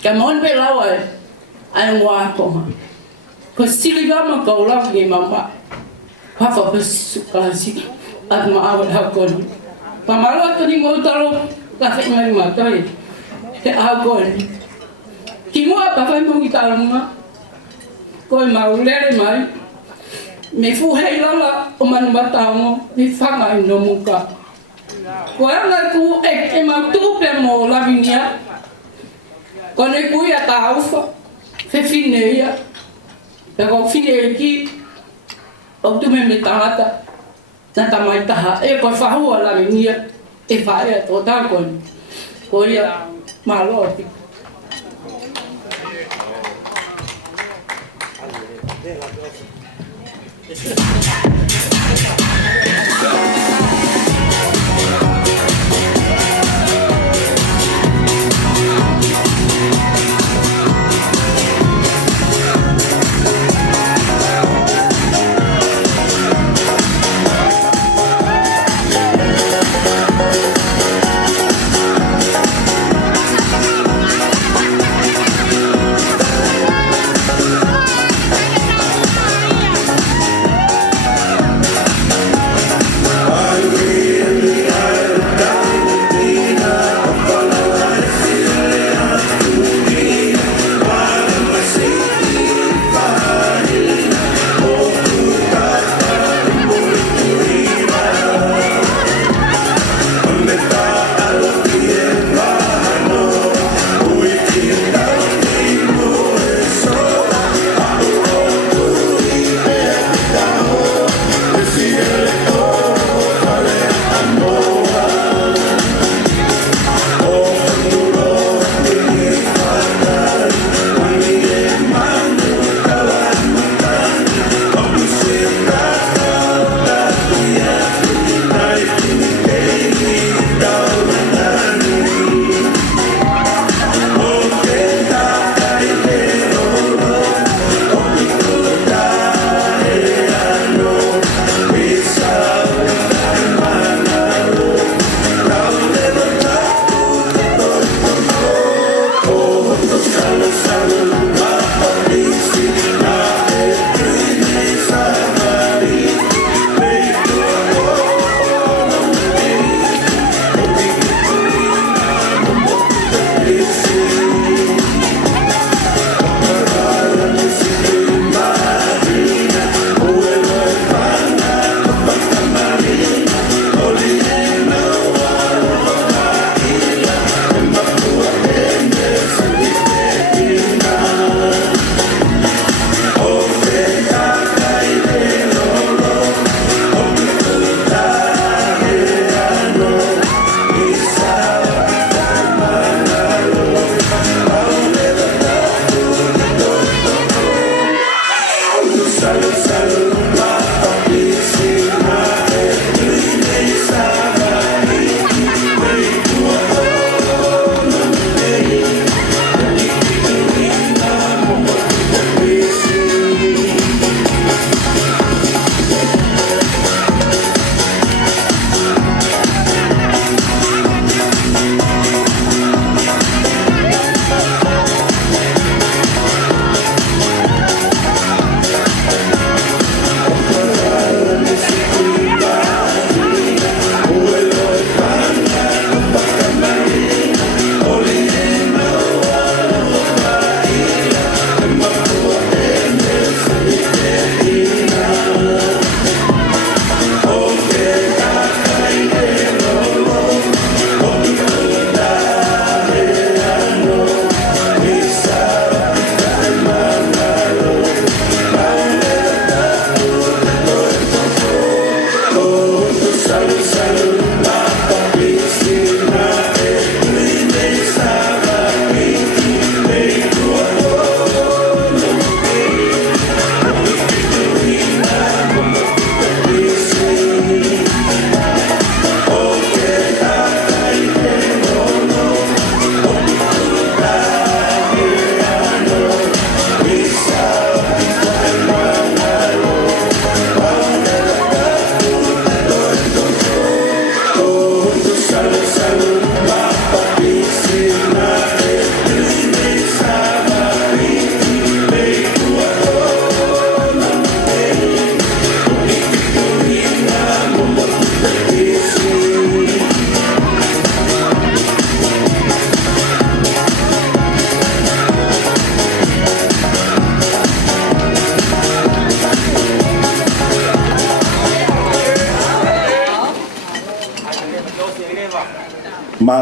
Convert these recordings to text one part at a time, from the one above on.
Kamon pe lawa ai ngwa ko. Ko siliga ma ko la ni mama. Papa pes kasi at maawa hakon. Pamalo to ni ngotaro kasi mai matai. Te hakon. Kimo apa kan mo gitarunga. Ko maulere mai. Me fu hei lala o man matango ni fanga no muka. Ko ana ku e ma tu pe mo Lavinia. Ko ne ku ya taufa. Fe fineia. Pego fine aqui. O tu me metata. Tanta mai taha e ko Faiaho Lavinia e Faiaho total kon. Ko ia maloti.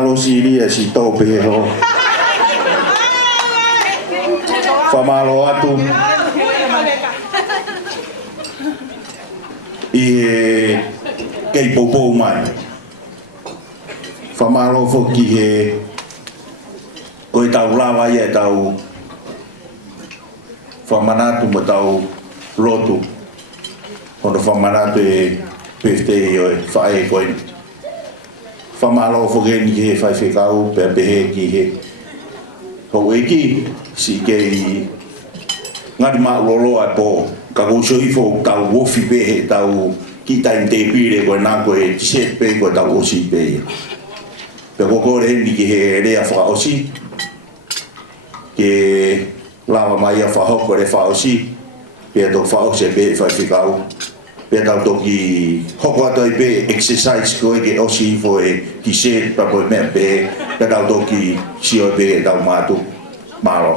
Famalo sili si tope ho. Famalo atu. I kei popo mai. Famalo foki he koe tau lawa ia tau whamanatu mo tau lotu. Hono whamanatu e pefte o e whae koe. Whamalo whogeni he whai whekau pe pehe ki he. Hau eki si kei ngati maa loloa po ka kusho ifo tau wofi pehe tau ki tain te pire koe nā koe tiset pe koe tau osi pe. Pe koko reheni ki he rea wha osi. Ke lawa mai a wha hoko re wha osi. Pe to wha osi pe whai whekau. Pe tau toki hoko atoi pe exercise koe ke osi ifo e tiset pa koe mea pe. Pe tau toki sio pe tau mātu. Mālo.